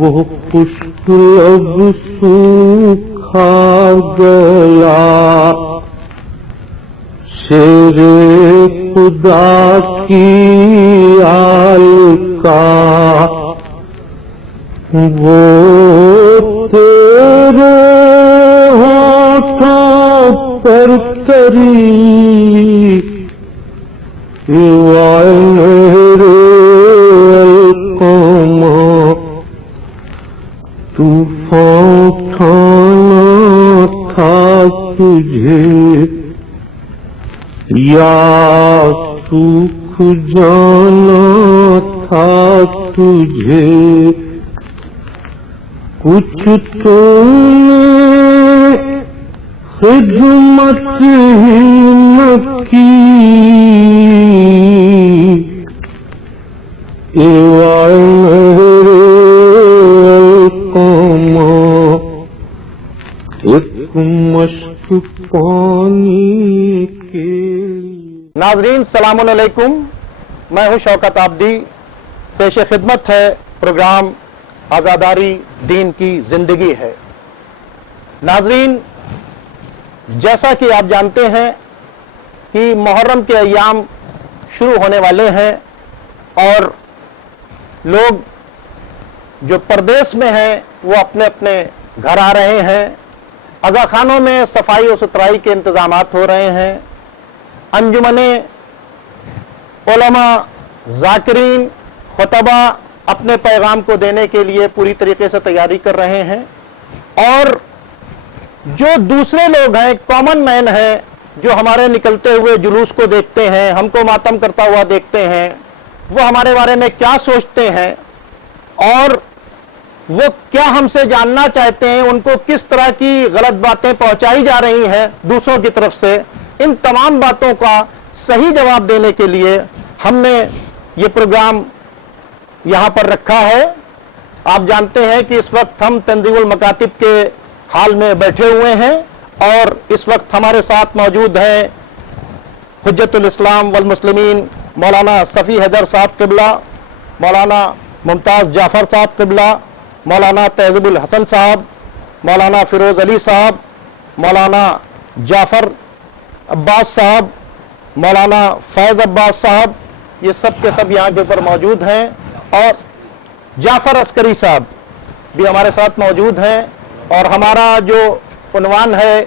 وہ پشت اب سوکھا گیا شیر خدا کی آل کا وہ تیرے ہاتھوں پر تری طوفان اٹھانا تھا تجھے یا سوکھ جانا تھا تجھے کچھ تو نے خدمت ہی نہ کی ایک مشک پانی کے لیے۔ ناظرین السلام علیکم، میں ہوں شوکت عابدی، پیش خدمت ہے پروگرام آزاداری دین کی زندگی ہے۔ ناظرین، جیسا کہ آپ جانتے ہیں کہ محرم کے ایام شروع ہونے والے ہیں اور لوگ جو پردیس میں ہیں وہ اپنے اپنے گھر آ رہے ہیں، عزاخانوں میں صفائی و ستھرائی کے انتظامات ہو رہے ہیں، انجمنیں، علماء، ذاکرین، خطبہ اپنے پیغام کو دینے کے لیے پوری طریقے سے تیاری کر رہے ہیں، اور جو دوسرے لوگ ہیں، کامن مین ہیں، جو ہمارے نکلتے ہوئے جلوس کو دیکھتے ہیں، ہم کو ماتم کرتا ہوا دیکھتے ہیں، وہ ہمارے بارے میں کیا سوچتے ہیں اور وہ کیا ہم سے جاننا چاہتے ہیں، ان کو کس طرح کی غلط باتیں پہنچائی جا رہی ہیں دوسروں کی طرف سے، ان تمام باتوں کا صحیح جواب دینے کے لیے ہم نے یہ پروگرام یہاں پر رکھا ہے۔ آپ جانتے ہیں کہ اس وقت ہم تنظیم المکاتب کے حال میں بیٹھے ہوئے ہیں اور اس وقت ہمارے ساتھ موجود ہیں حجت الاسلام والمسلمین مولانا صفی حیدر صاحب قبلہ، مولانا ممتاز جعفر صاحب قبلہ، مولانا تہذیب الحسن صاحب، مولانا فیروز علی صاحب، مولانا جعفر عباس صاحب، مولانا فیض عباس صاحب، یہ سب کے سب یہاں کے اوپر موجود ہیں، اور جعفر عسکری صاحب بھی ہمارے ساتھ موجود ہیں۔ اور ہمارا جو عنوان ہے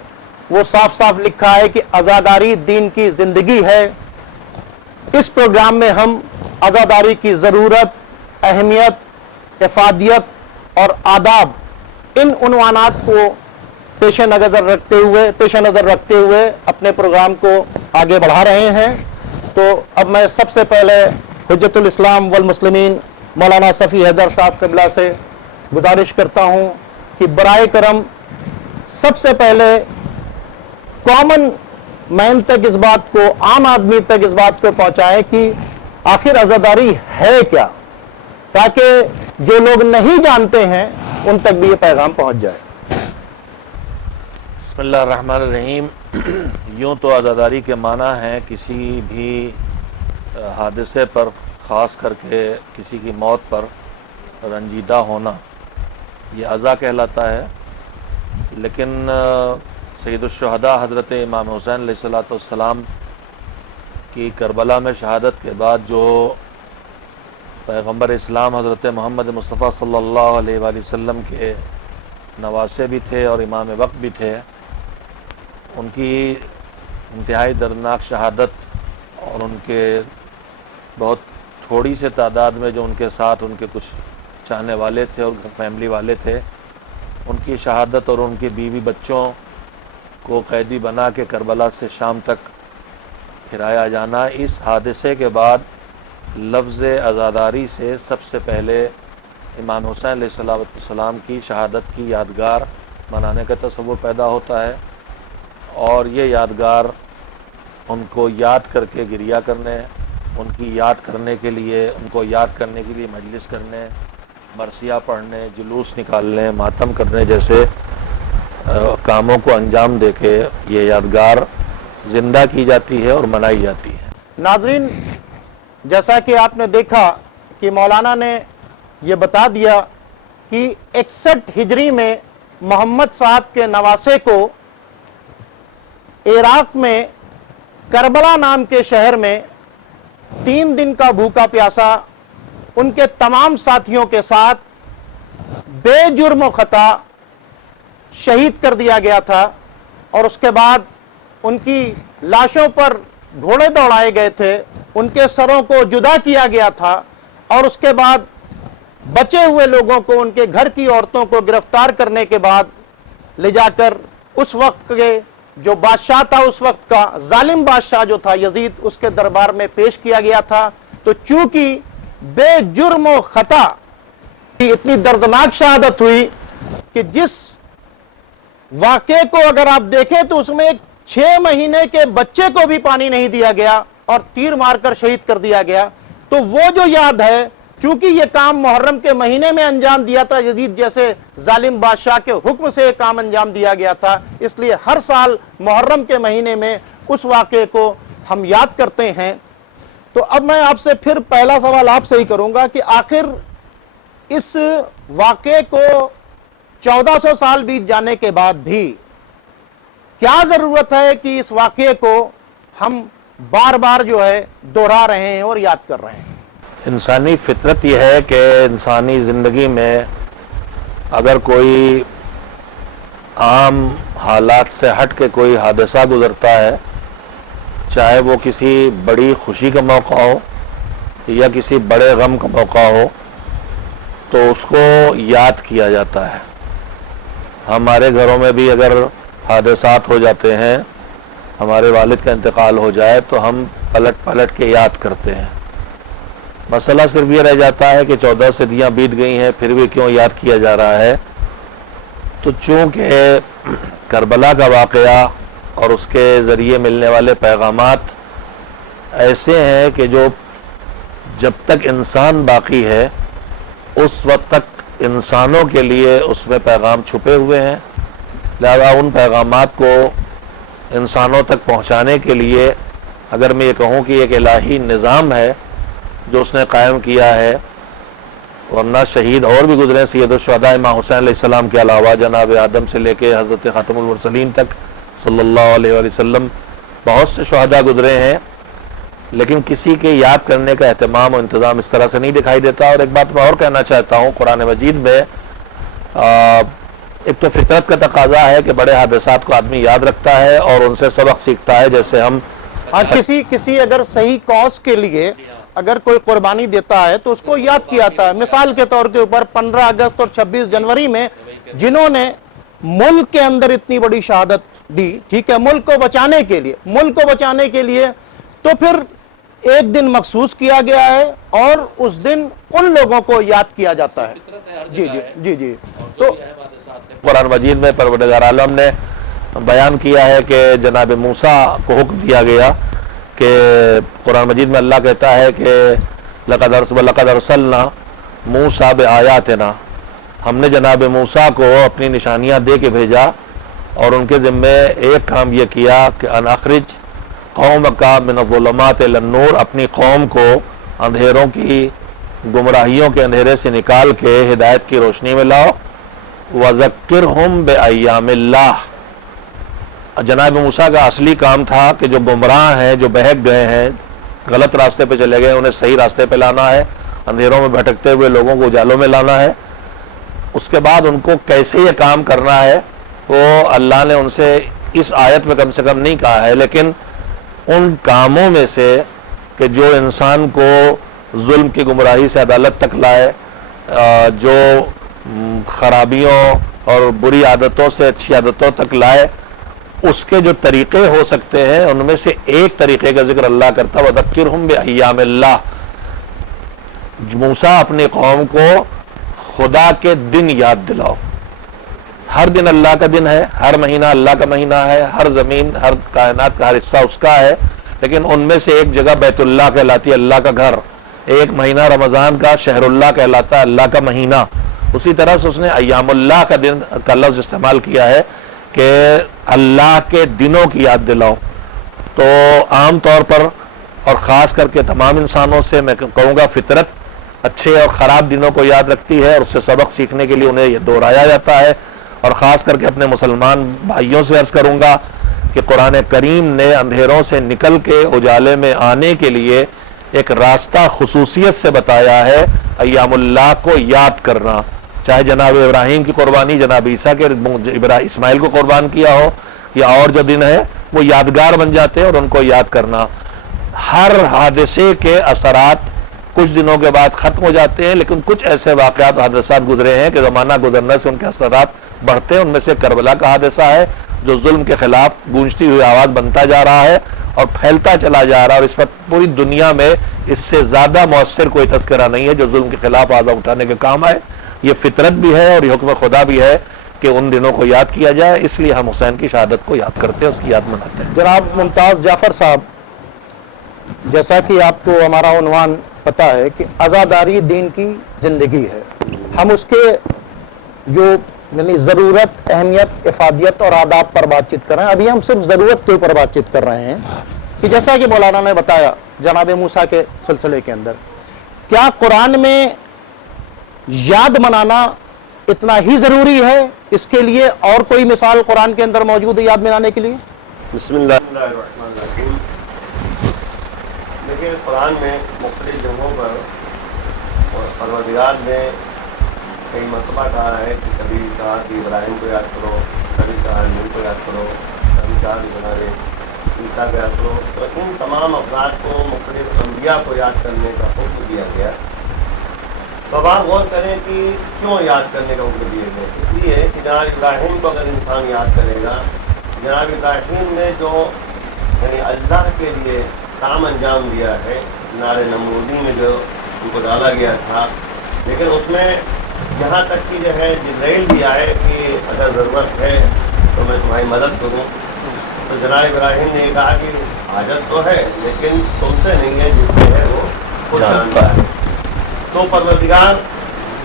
وہ صاف صاف لکھا ہے کہ عزاداری دین کی زندگی ہے۔ اس پروگرام میں ہم عزاداری کی ضرورت، اہمیت، افادیت اور آداب، ان عنوانات کو پیش نظر رکھتے ہوئے اپنے پروگرام کو آگے بڑھا رہے ہیں۔ تو اب میں سب سے پہلے حجت الاسلام والمسلمین مولانا صفی حیدر صاحب قبلہ سے گزارش کرتا ہوں کہ برائے کرم سب سے پہلے کامن مین تک اس بات کو، عام آدمی تک اس بات کو پہنچائیں کہ آخر عزاداری ہے کیا، تاکہ جو لوگ نہیں جانتے ہیں ان تک بھی یہ پیغام پہنچ جائے۔ بسم اللہ الرحمن الرحیم۔ یوں تو عزاداری کے معنی ہیں کسی بھی حادثے پر، خاص کر کے کسی کی موت پر رنجیدہ ہونا، یہ عزا کہلاتا ہے۔ لیکن سید الشہداء حضرت امام حسین علیہ السلام کی کربلا میں شہادت کے بعد جو پیغمبر اسلام حضرت محمد مصطفیٰ صلی اللہ علیہ وآلہ وسلم کے نواسے بھی تھے اور امام وقت بھی تھے، ان کی انتہائی دردناک شہادت اور ان کے بہت تھوڑی سے تعداد میں جو ان کے ساتھ ان کے کچھ چاہنے والے تھے اور فیملی والے تھے، ان کی شہادت اور ان کے بیوی بچوں کو قیدی بنا کے کربلا سے شام تک پھرایا جانا، اس حادثے کے بعد لفظ عزاداری سے سب سے پہلے امام حسین علیہ السلام کی شہادت کی یادگار منانے کا تصور پیدا ہوتا ہے، اور یہ یادگار ان کو یاد کر کے گریہ کرنے، ان کی یاد کرنے کے لیے، ان کو یاد کرنے کے لیے مجلس کرنے، مرثیہ پڑھنے، جلوس نکالنے، ماتم کرنے جیسے کاموں کو انجام دے کے یہ یادگار زندہ کی جاتی ہے اور منائی جاتی ہے۔ ناظرین، جیسا کہ آپ نے دیکھا کہ مولانا نے یہ بتا دیا کہ 61 ہجری میں محمد صاحب کے نواسے کو عراق میں کربلا نام کے شہر میں 3 دن کا بھوکا پیاسا ان کے تمام ساتھیوں کے ساتھ بے جرم و خطا شہید کر دیا گیا تھا، اور اس کے بعد ان کی لاشوں پر گھوڑے دوڑائے گئے تھے، ان کے سروں کو جدا کیا گیا تھا، اور اس کے بعد بچے ہوئے لوگوں کو، ان کے گھر کی عورتوں کو گرفتار کرنے کے بعد لے جا کر اس وقت کے جو بادشاہ تھا، اس وقت کا ظالم بادشاہ جو تھا یزید، اس کے دربار میں پیش کیا گیا تھا۔ تو چونکہ بے جرم و خطا کی اتنی دردناک شہادت ہوئی کہ جس واقعے کو اگر آپ دیکھیں تو اس میں ایک 6 مہینے کے بچے کو بھی پانی نہیں دیا گیا اور تیر مار کر شہید کر دیا گیا، تو وہ جو یاد ہے، چونکہ یہ کام محرم کے مہینے میں انجام دیا تھا، یزید جیسے ظالم بادشاہ کے حکم سے یہ کام انجام دیا گیا تھا، اس لیے ہر سال محرم کے مہینے میں اس واقعے کو ہم یاد کرتے ہیں۔ تو اب میں آپ سے پھر پہلا سوال آپ سے ہی کروں گا کہ آخر اس واقعے کو 1400 سال بیت جانے کے بعد بھی کیا ضرورت ہے کہ اس واقعے کو ہم بار بار جو ہے دوہرا رہے ہیں اور یاد کر رہے ہیں؟ انسانی فطرت یہ ہے کہ انسانی زندگی میں اگر کوئی عام حالات سے ہٹ کے کوئی حادثہ گزرتا ہے، چاہے وہ کسی بڑی خوشی کا موقع ہو یا کسی بڑے غم کا موقع ہو، تو اس کو یاد کیا جاتا ہے۔ ہمارے گھروں میں بھی اگر حادثات ہو جاتے ہیں، ہمارے والد کا انتقال ہو جائے تو ہم پلٹ پلٹ کے یاد کرتے ہیں۔ مسئلہ صرف یہ رہ جاتا ہے کہ 14 صدیاں بیت گئی ہیں، پھر بھی کیوں یاد کیا جا رہا ہے؟ تو چونکہ کربلا کا واقعہ اور اس کے ذریعے ملنے والے پیغامات ایسے ہیں کہ جو جب تک انسان باقی ہے اس وقت تک انسانوں کے لیے اس میں پیغام چھپے ہوئے ہیں، لہذا ان پیغامات کو انسانوں تک پہنچانے کے لیے اگر میں یہ کہوں کہ ایک الہی نظام ہے جو اس نے قائم کیا ہے، ورنہ شہید اور بھی گزرے، سید الشہداء امام حسین علیہ السلام کے علاوہ جناب آدم سے لے کے حضرت خاتم المرسلین تک صلی اللہ علیہ وآلہ وسلم بہت سے شہداء گزرے ہیں، لیکن کسی کے یاد کرنے کا اہتمام و انتظام اس طرح سے نہیں دکھائی دیتا۔ اور ایک بات میں اور کہنا چاہتا ہوں، قرآن مجید میں ایک تو فطرت کا تقاضا ہے کہ بڑے حادثات کو آدمی یاد رکھتا ہے اور ان سے سبق سیکھتا ہے، جیسے ہم کسی اگر صحیح کاز کے لیے اگر کوئی قربانی دیتا ہے تو اس کو یاد کیا جاتا ہے۔ مثال کے طور کے اوپر 15 اگست اور 26 جنوری میں جنہوں نے ملک کے اندر اتنی بڑی شہادت دی، ٹھیک ہے، ملک کو بچانے کے لیے تو پھر ایک دن مخصوص کیا گیا ہے اور اس دن ان لوگوں کو یاد کیا جاتا ہے۔ جی تو قرآن مجید میں پروردگار عالم نے بیان کیا ہے کہ جناب موسیٰ کو حکم دیا گیا کہ قرآن مجید میں اللہ کہتا ہے کہ لَقَدْ أَرْسَلْنَا مُوسَىٰ بِآيَاتِنَا، ہم نے جناب موسیٰ کو اپنی نشانیاں دے کے بھیجا اور ان کے ذمے ایک کام یہ کیا کہ ان اخرج قومک من الظلمات الی النور، اپنی قوم کو اندھیروں کی گمراہیوں کے اندھیرے سے نکال کے ہدایت کی روشنی میں لاؤ، وَذَكِّرْهُمْ بِأَيَّامِ اللَّهِ۔ جناب موسیٰ کا اصلی کام تھا کہ جو گمراہ ہیں، جو بہک گئے ہیں، غلط راستے پہ چلے گئے، انہیں صحیح راستے پہ لانا ہے، اندھیروں میں بھٹکتے ہوئے لوگوں کو اجالوں میں لانا ہے۔ اس کے بعد ان کو کیسے یہ کام کرنا ہے وہ اللہ نے ان سے اس آیت میں کم سے کم نہیں کہا ہے، لیکن ان کاموں میں سے کہ جو انسان کو ظلم کی گمراہی سے عدالت تک لائے، جو خرابیوں اور بری عادتوں سے اچھی عادتوں تک لائے، اس کے جو طریقے ہو سکتے ہیں ان میں سے ایک طریقے کا ذکر اللہ کرتا ہے، وَذَكِّرْهُمْ بِأَيَّامِ اللَّهِ۔ موسیٰ اپنی قوم کو خدا کے دن یاد دلاؤ۔ ہر دن اللہ کا دن ہے، ہر مہینہ اللہ کا مہینہ ہے، ہر زمین، ہر کائنات کا ہر حصہ اس کا ہے، لیکن ان میں سے ایک جگہ بیت اللہ کہلاتی ہے، اللہ کا گھر، ایک مہینہ رمضان کا شہر اللہ کہلاتا ہے، اللہ کا مہینہ۔ اسی طرح سے اس نے ایام اللہ کا دن کا لفظ استعمال کیا ہے کہ اللہ کے دنوں کی یاد دلاؤ۔ تو عام طور پر اور خاص کر کے تمام انسانوں سے میں کہوں گا فطرت اچھے اور خراب دنوں کو یاد رکھتی ہے اور اس سے سبق سیکھنے کے لیے انہیں یہ دہرایا جاتا ہے. اور خاص کر کے اپنے مسلمان بھائیوں سے عرض کروں گا کہ قرآن کریم نے اندھیروں سے نکل کے اجالے میں آنے کے لیے ایک راستہ خصوصیت سے بتایا ہے. ایام اللہ کو یاد کرنا، چاہے جناب ابراہیم کی قربانی جناب عیسیٰ کے اسماعیل کو قربان کیا ہو یا اور جو دن ہے وہ یادگار بن جاتے ہیں، اور ان کو یاد کرنا. ہر حادثے کے اثرات کچھ دنوں کے بعد ختم ہو جاتے ہیں، لیکن کچھ ایسے واقعات و حادثات گزرے ہیں کہ زمانہ گزرنے سے ان کے اثرات بڑھتے ہیں. ان میں سے کربلا کا حادثہ ہے جو ظلم کے خلاف گونجتی ہوئی آواز بنتا جا رہا ہے اور پھیلتا چلا جا رہا ہے، اور اس وقت پوری دنیا میں اس سے زیادہ مؤثر کوئی تذکرہ نہیں ہے جو ظلم کے خلاف آواز اٹھانے کے کام آئے. یہ فطرت بھی ہے اور یہ حکم خدا بھی ہے کہ ان دنوں کو یاد کیا جائے، اس لیے ہم حسین کی شہادت کو یاد کرتے ہیں، اس کی یاد مناتے ہیں. جناب ممتاز جعفر صاحب، جیسا کہ آپ کو ہمارا عنوان پتہ ہے کہ عزاداری دین کی زندگی ہے، ہم اس کے جو یعنی ضرورت، اہمیت، افادیت اور آداب پر بات چیت کر رہے ہیں. ابھی ہم صرف ضرورت کے اوپر بات چیت کر رہے ہیں کہ جیسا کہ مولانا نے بتایا جناب موسیٰ کے سلسلے کے اندر، کیا قرآن میں یاد منانا اتنا ہی ضروری ہے؟ اس کے لیے اور کوئی مثال قرآن کے اندر موجود ہے یاد منانے کے لیے؟ بسم اللہ الرحمن الرحیم. دیکھیے قرآن میں مختلف جگہوں پر اور پروردگار نے کئی مرتبہ کہا ہے کہ کبھی کہا کہ ابراہیم کو یاد کرو، کبھی کہا نوح کو یاد کرو، کبھی کہا کہ جناب عیسیٰ کو یاد کرو. تو ان تمام افراد کو، مختلف انبیاء کو یاد کرنے کا حکم دیا گیا. تو اب آپ غور کریں کہ کیوں یاد کرنے کا حکم دیا گیا؟ اس لیے کہ جناب ابراہیم کو اگر انسان یاد کرے گا، جناب ابراہیم نے جو یعنی اللہ کے لیے کام انجام دیا ہے، نار نمرودی میں جو ان کو ڈالا گیا تھا، لیکن اس میں یہاں تک کہ جو ہے جبرائیل بھی آئے کہ اگر ضرورت ہے تو میں تمہاری مدد کروں. تو جناب ابراہیم نے یہ کہا کہ حاجت تو ہے لیکن تم سے نہیں ہے، جس سے ہے وہ خود جانتا ہے. تو پروردگار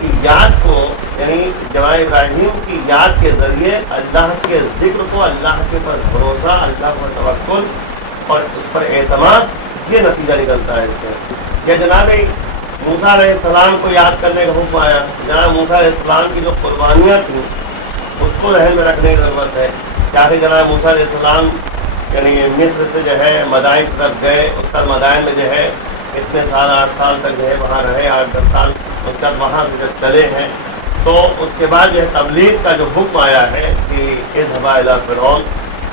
کی یاد کو یعنی جناب ابراہیم کی یاد کے ذریعے اللہ کے ذکر کو، اللہ کے پر بھروسہ، اللہ پر توکل اور اس پر اعتماد، یہ نتیجہ نکلتا ہے اس سے. کہ جناب موسیٰ علیہ السلام کو یاد کرنے کا حکم آیا. جناب موسیٰ علیہ السلام کی جو قربانیاں تھیں اس کو ذہن میں رکھنے کی ضرورت ہے. چاہے جناب موسیٰ علیہ السلام یعنی مصر سے جو ہے مدائن کی طرف گئے، اس کا مدائن میں جو ہے اتنے سال 8 سال تک جو ہے وہاں رہے، 8-10 سال اس کے بعد وہاں سے جب چلے ہیں تو اس کے بعد جو ہے تبلیغ کا جو حکم آیا ہے کہ اذهبا الی فرعون،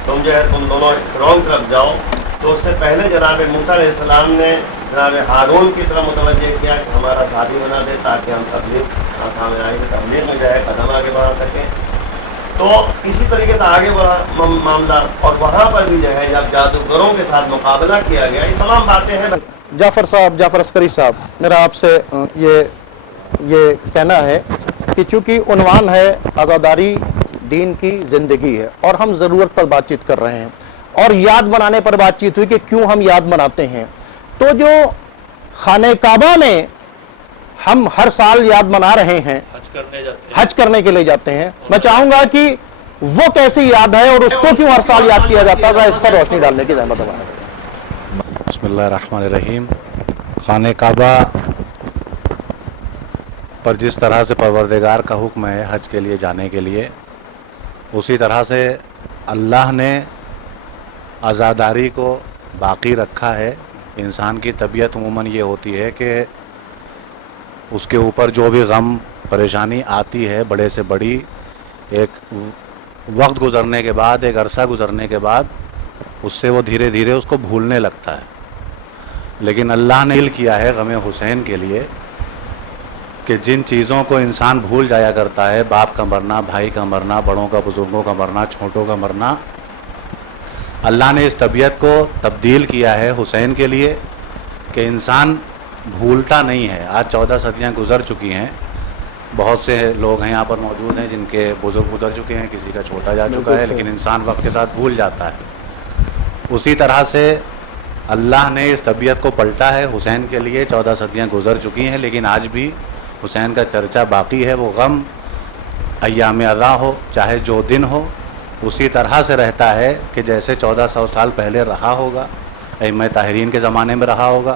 تم جو ہے تم دونوں فرعون کی طرف جاؤ. تو اس سے پہلے جناب موسیٰ علیہ السلام نے جناب ہارون کی طرف متوجہ کیا کہ ہمارا ساتھی بنا دے تاکہ ہم تبلیغ میں جو ہے قدم آگے بڑھا سکیں. تو اسی طریقے سے آگے بڑھا معاملہ، اور وہاں پر بھی جو ہے جب جادوگروں کے ساتھ مقابلہ کیا گیا. یہ تمام باتیں ہیں. جعفر صاحب، جعفر عسکری صاحب، میرا آپ سے یہ کہنا ہے کہ چونکہ عنوان ہے عزاداری دین کی زندگی ہے اور ہم ضرورت پر بات چیت کر رہے ہیں اور یاد منانے پر بات چیت ہوئی کہ کیوں ہم یاد مناتے ہیں، تو جو خانہ کعبہ میں ہم ہر سال یاد منا رہے ہیں، حج کرنے کے لیے جاتے ہیں، میں چاہوں گا کہ وہ کیسی یاد ہے اور اس کو کیوں ہر سال یاد کیا جاتا ہے، اس پر روشنی ڈالنے کی زحمت ہمارا. بسم اللہ الرحمن الرحیم. خانہ کعبہ پر جس طرح سے پروردگار کا حکم ہے حج کے لیے جانے کے لیے، اسی طرح سے اللہ نے عزاداری کو باقی رکھا ہے. انسان کی طبیعت عموماً یہ ہوتی ہے کہ اس کے اوپر جو بھی غم پریشانی آتی ہے، بڑے سے بڑی، ایک وقت گزرنے کے بعد، ایک عرصہ گزرنے کے بعد اس سے وہ دھیرے دھیرے اس کو بھولنے لگتا ہے. لیکن اللہ نے کیا ہے غم حسین کے لیے کہ جن چیزوں کو انسان بھول جایا کرتا ہے، باپ کا مرنا، بھائی کا مرنا، بڑوں کا، بزرگوں کا مرنا، چھوٹوں کا مرنا، اللہ نے اس طبیعت کو تبدیل کیا ہے حسین کے لیے کہ انسان بھولتا نہیں ہے. آج 14 صدیاں گزر چکی ہیں. بہت سے لوگ ہیں یہاں پر موجود ہیں جن کے بزرگ گزر چکے ہیں، کسی کا چھوٹا جا چکا ہے، لیکن انسان وقت کے ساتھ بھول جاتا ہے. اسی طرح سے اللہ نے اس طبیعت کو پلٹا ہے حسین کے لیے. 14 صدیاں گزر چکی ہیں لیکن آج بھی حسین کا چرچا باقی ہے. وہ غم ایام اضحیٰ ہو، چاہے جو دن ہو، اسی طرح سے رہتا ہے کہ جیسے 1400 سال پہلے رہا ہوگا، ائمہ طاہرین کے زمانے میں رہا ہوگا.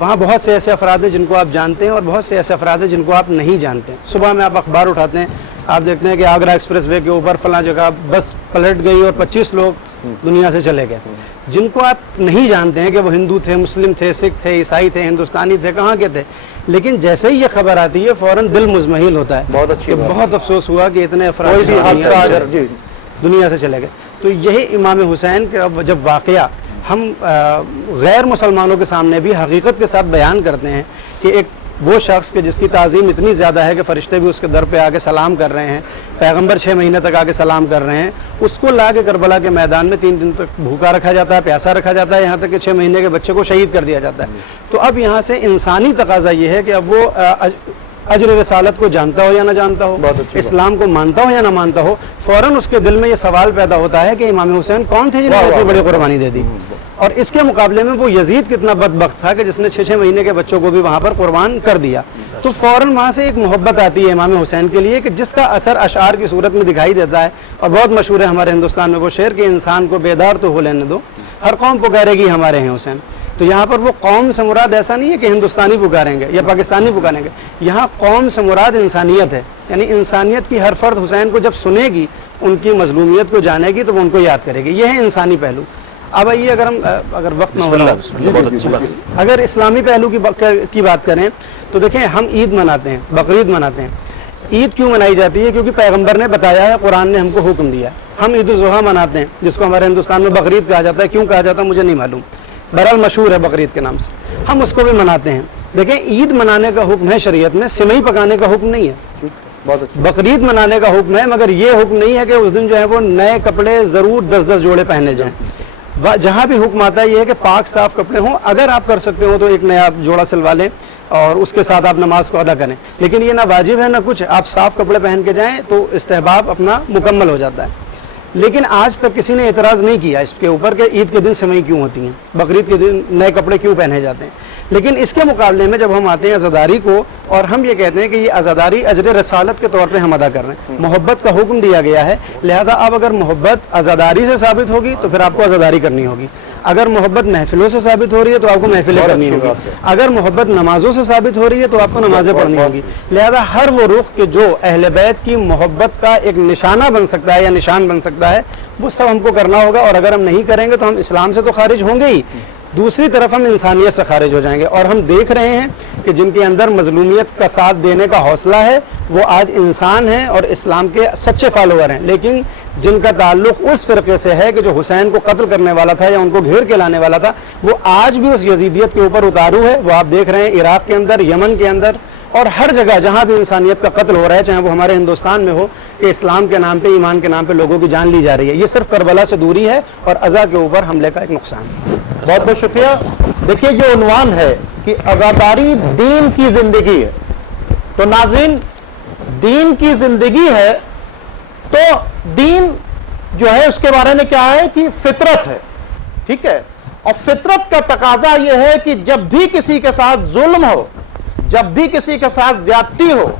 وہاں بہت سے ایسے افراد ہیں جن کو آپ جانتے ہیں اور بہت سے ایسے افراد ہیں جن کو آپ نہیں جانتے ہیں. صبح میں آپ اخبار اٹھاتے ہیں, آپ دیکھتے ہیں کہ آگرہ ایکسپریس وے کے اوپر فلاں جگہ بس پلٹ گئی اور 25 لوگ دنیا سے چلے گئے, جن کو آپ نہیں جانتے ہیں کہ وہ ہندو تھے, مسلم تھے, سکھ تھے, عیسائی تھے, ہندوستانی تھے, کہاں کے تھے. لیکن جیسے ہی یہ خبر آتی ہے فوراً دل مزمحل ہوتا ہے. بہت اچھی بات. بہت افسوس ہوا کہ اتنے افراد کوئی بھی حادثہ اگر دنیا سے چلے گئے. تو یہی امام حسین کا جب واقعہ ہم غیر مسلمانوں کے سامنے بھی حقیقت کے ساتھ بیان کرتے ہیں کہ ایک وہ شخص کہ جس کی تعظیم اتنی زیادہ ہے کہ فرشتے بھی اس کے در پہ آ کے سلام کر رہے ہیں, پیغمبر 6 مہینے تک آ کے سلام کر رہے ہیں, اس کو لا کے کربلا کے میدان میں 3 دن تک بھوکا رکھا جاتا ہے, پیاسا رکھا جاتا ہے, یہاں تک کہ 6 مہینے کے بچے کو شہید کر دیا جاتا ہے. تو اب یہاں سے انسانی تقاضا یہ ہے کہ اب وہ اجر رسالت کو جانتا ہو یا نہ جانتا ہو, اسلام کو مانتا ہو یا نہ مانتا ہو, فوراً اس کے دل میں یہ سوال پیدا ہوتا ہے کہ امام حسین کون تھے جنہوں نے اتنی بڑی قربانی دے دی. اور اس کے مقابلے میں وہ یزید کتنا بدبخت تھا کہ جس نے 6 مہینے کے بچوں کو بھی وہاں پر قربان کر دیا. تو فوراً وہاں سے ایک محبت آتی ہے امام حسین کے لیے کہ جس کا اثر اشعار کی صورت میں دکھائی دیتا ہے. اور بہت مشہور ہے ہمارے ہندوستان میں وہ شعر کہ انسان کو بیدار تو ہو لینے دو, ہر قوم پکارے گی ہمارے ہیں حسین. تو یہاں پر وہ قوم سے مراد ایسا نہیں ہے کہ ہندوستانی پکاریں گے یا پاکستانی پکاریں گے, یہاں قوم سے مراد انسانیت ہے. یعنی انسانیت کی ہر فرد حسین کو جب سنے گی, ان کی مظلومیت کو جانے گی تو وہ ان کو یاد کرے گی. یہ ہے انسانی پہلو. اب آئیے اگر وقت نہ ہو, اگر اسلامی پہلو کی بات کریں تو دیکھیں ہم عید مناتے ہیں, بقرعید مناتے ہیں. عید کیوں منائی جاتی ہے؟ کیونکہ پیغمبر نے بتایا ہے, قرآن نے ہم کو حکم دیا ہے. ہم عید الاضحیٰ مناتے ہیں جس کو ہمارے ہندوستان میں بقرعید کہا جاتا ہے. کیوں کہا جاتا ہے مجھے نہیں معلوم, بہرحال مشہور ہے بقرعید کے نام سے. ہم اس کو بھی مناتے ہیں. دیکھیں عید منانے کا حکم ہے شریعت میں, سوئی پکانے کا حکم نہیں ہے. بقرعید منانے کا حکم ہے, مگر یہ حکم نہیں ہے کہ اس دن جو ہے وہ نئے کپڑے ضرور 10-10 جوڑے پہنے جائیں. جہاں بھی حکم آتا ہے یہ ہے کہ پاک صاف کپڑے ہوں. اگر آپ کر سکتے ہو تو ایک نیا جوڑا سلوا لیں اور اس کے ساتھ آپ نماز کو ادا کریں. لیکن یہ نہ واجب ہے نہ کچھ, آپ صاف کپڑے پہن کے جائیں تو استحباب اپنا مکمل ہو جاتا ہے. لیکن آج تک کسی نے اعتراض نہیں کیا اس کے اوپر کہ عید کے دن سوئی کیوں ہوتی ہیں, بقرعید کے دن نئے کپڑے کیوں پہنے جاتے ہیں. لیکن اس کے مقابلے میں جب ہم آتے ہیں عزاداری کو, اور ہم یہ کہتے ہیں کہ یہ عزاداری اجر رسالت کے طور پہ ہم ادا کر رہے ہیں, محبت کا حکم دیا گیا ہے, لہذا اب اگر محبت عزاداری سے ثابت ہوگی تو پھر آپ کو عزاداری کرنی ہوگی. اگر محبت محفلوں سے ثابت ہو رہی ہے تو آپ کو محفلیں کرنی ہوگی. اگر محبت نمازوں سے ثابت ہو رہی ہے تو آپ کو نمازیں پڑھنی ہوگی. لہذا ہر وہ رخ کہ جو اہل بیت کی محبت کا ایک نشانہ بن سکتا ہے یا نشان بن سکتا ہے, وہ سب ہم کو کرنا ہوگا. اور اگر ہم نہیں کریں گے تو ہم اسلام سے تو خارج ہوں گے ہی, دوسری طرف ہم انسانیت سے خارج ہو جائیں گے. اور ہم دیکھ رہے ہیں کہ جن کے اندر مظلومیت کا ساتھ دینے کا حوصلہ ہے وہ آج انسان ہیں اور اسلام کے سچے فالوور ہیں. لیکن جن کا تعلق اس فرقے سے ہے کہ جو حسین کو قتل کرنے والا تھا یا ان کو گھیر کے لانے والا تھا, وہ آج بھی اس یزیدیت کے اوپر اتارو ہے. وہ آپ دیکھ رہے ہیں عراق کے اندر, یمن کے اندر اور ہر جگہ جہاں بھی انسانیت کا قتل ہو رہا ہے, چاہے وہ ہمارے ہندوستان میں ہو, کہ اسلام کے نام پہ, ایمان کے نام پہ لوگوں کی جان لی جا رہی ہے. یہ صرف کربلا سے دوری ہے اور عزا کے اوپر حملے کا ایک نقصان ہے. بہت بہت شکریہ. دیکھیے جو عنوان ہے کہ عزاداری دین کی زندگی ہے, تو ناظرین دین کی زندگی ہے تو دین جو ہے اس کے بارے میں کیا ہے کہ فطرت ہے, ٹھیک ہے. اور فطرت کا تقاضا یہ ہے کہ جب بھی کسی کے ساتھ ظلم ہو, جب بھی کسی کے ساتھ زیادتی ہو,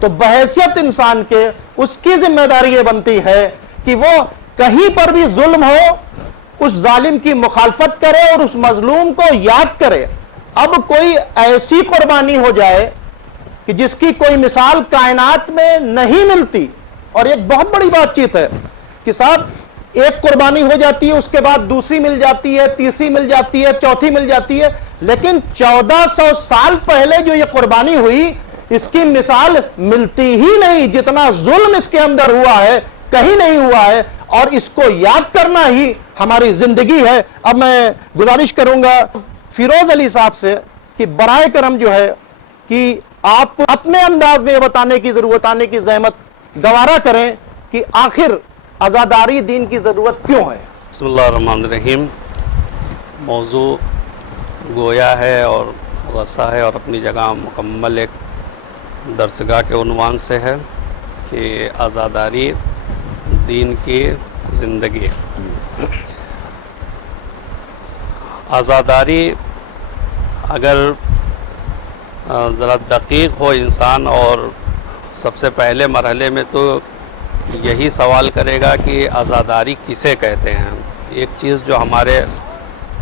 تو بحیثیت انسان کے اس کی ذمہ داری یہ بنتی ہے کہ وہ کہیں پر بھی ظلم ہو اس ظالم کی مخالفت کرے اور اس مظلوم کو یاد کرے. اب کوئی ایسی قربانی ہو جائے کہ جس کی کوئی مثال کائنات میں نہیں ملتی, اور ایک بہت بڑی بات چیت ہے کہ صاحب ایک قربانی ہو جاتی ہے, اس کے بعد دوسری مل جاتی ہے, تیسری مل جاتی ہے, چوتھی مل جاتی ہے, لیکن 1400 سال پہلے جو یہ قربانی ہوئی اس کی مثال ملتی ہی نہیں. جتنا ظلم اس کے اندر ہوا ہے کہیں نہیں ہوا ہے, اور اس کو یاد کرنا ہی ہماری زندگی ہے. اب میں گزارش کروں گا فیروز علی صاحب سے کہ برائے کرم جو ہے کہ آپ اپنے انداز میں یہ بتانے کی ضرورت, آنے کی زحمت گوارا کریں کہ آخر عزاداری دین کی ضرورت کیوں ہے. بسم اللہ الرحمن الرحیم. موضوع گویا ہے اور رسا ہے اور اپنی جگہ مکمل ایک درسگاہ کے عنوان سے ہے کہ عزاداری دین کی زندگی. عزاداری اگر ذرا دقیق ہو انسان, اور سب سے پہلے مرحلے میں تو یہی سوال کرے گا کہ عزاداری کسے کہتے ہیں. ایک چیز جو ہمارے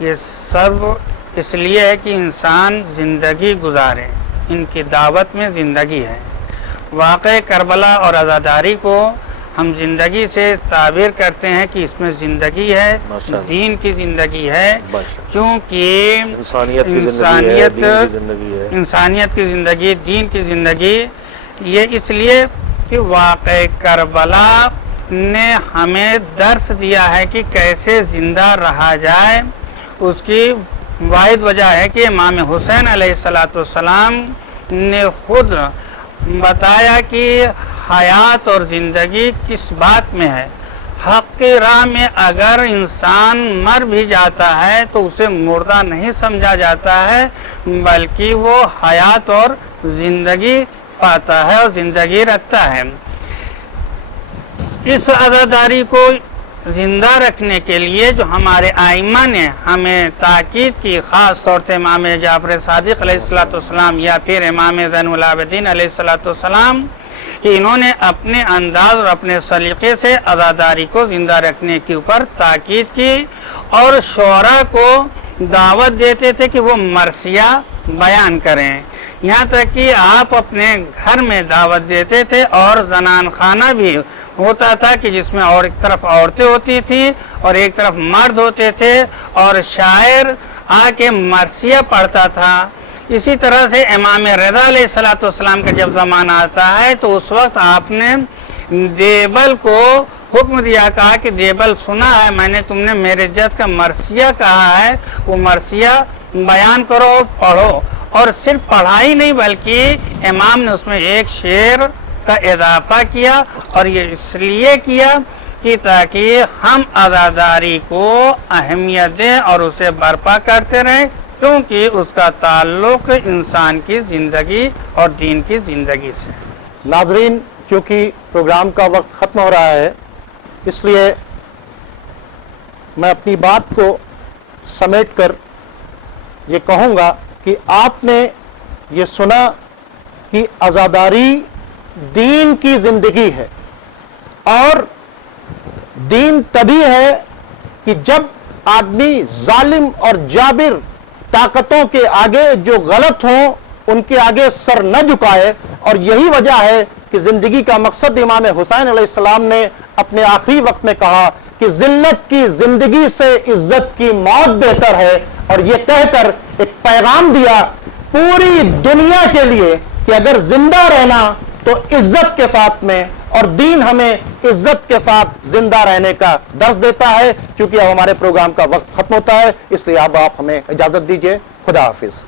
یہ سب اس لیے ہے کہ انسان زندگی گزارے، ان کی دعوت میں زندگی ہے۔ واقع کربلا اور عزاداری کو ہم زندگی سے تعبیر کرتے ہیں کہ اس میں زندگی ہے، دین کی زندگی ہے، چونکہ انسانیت کی زندگی ہے، انسانیت کی زندگی، دین کی زندگی، یہ اس لیے کہ واقع کربلا نے ہمیں درس دیا ہے کہ کیسے زندہ رہا جائے۔ اس کی واحد وجہ ہے کہ امام حسین علیہ السلام نے خود بتایا کہ حیات اور زندگی کس بات میں ہے۔ حق کی راہ میں اگر انسان مر بھی جاتا ہے تو اسے مردہ نہیں سمجھا جاتا ہے، بلکہ وہ حیات اور زندگی پاتا ہے اور زندگی رکھتا ہے۔ اس عزاداری کو زندہ رکھنے کے لیے جو ہمارے ائمہ نے ہمیں تاکید کی، خاص طور سے امام جعفر صادق علیہ السلام یا پھر امام زین العابدین علیہ السلام، کہ انہوں نے اپنے انداز اور اپنے سلیقے سے عزاداری کو زندہ رکھنے کے اوپر تاکید کی، اور شعراء کو دعوت دیتے تھے کہ وہ مرثیہ بیان کریں۔ یہاں تک کہ آپ اپنے گھر میں دعوت دیتے تھے، اور زنان خانہ بھی ہوتا تھا کہ جس میں اور ایک طرف عورتیں ہوتی تھیں اور ایک طرف مرد ہوتے تھے، اور شاعر آ کے مرثیہ پڑھتا تھا۔ اسی طرح سے امام رضا علیہ السلام کا جب زمانہ آتا ہے تو اس وقت آپ نے دیبل کو حکم دیا، کہا کہ دیبل سنا ہے میں نے تم نے میرے جد کا مرثیہ کہا ہے، وہ مرثیہ بیان کرو اور پڑھو۔ اور صرف پڑھائی نہیں بلکہ امام نے اس میں ایک شعر کا اضافہ کیا، اور یہ اس لیے کیا کہ تاکہ ہم عزاداری کو اہمیت دیں اور اسے برپا کرتے رہیں، کیونکہ اس کا تعلق انسان کی زندگی اور دین کی زندگی سے۔ ناظرین، چونکہ پروگرام کا وقت ختم ہو رہا ہے، اس لیے میں اپنی بات کو سمیٹ کر یہ کہوں گا کہ آپ نے یہ سنا کہ عزاداری دین کی زندگی ہے، اور دین تبھی ہے کہ جب آدمی ظالم اور جابر طاقتوں کے آگے جو غلط ہوں ان کے آگے سر نہ جھکائے، اور یہی وجہ ہے کہ زندگی کا مقصد امام حسین علیہ السلام نے اپنے آخری وقت میں کہا کہ ذلت کی زندگی سے عزت کی موت بہتر ہے، اور یہ کہہ کر ایک پیغام دیا پوری دنیا کے لیے کہ اگر زندہ رہنا تو عزت کے ساتھ میں، اور دین ہمیں عزت کے ساتھ زندہ رہنے کا درس دیتا ہے۔ چونکہ اب ہمارے پروگرام کا وقت ختم ہوتا ہے، اس لیے اب آپ ہمیں اجازت دیجیے۔ خدا حافظ۔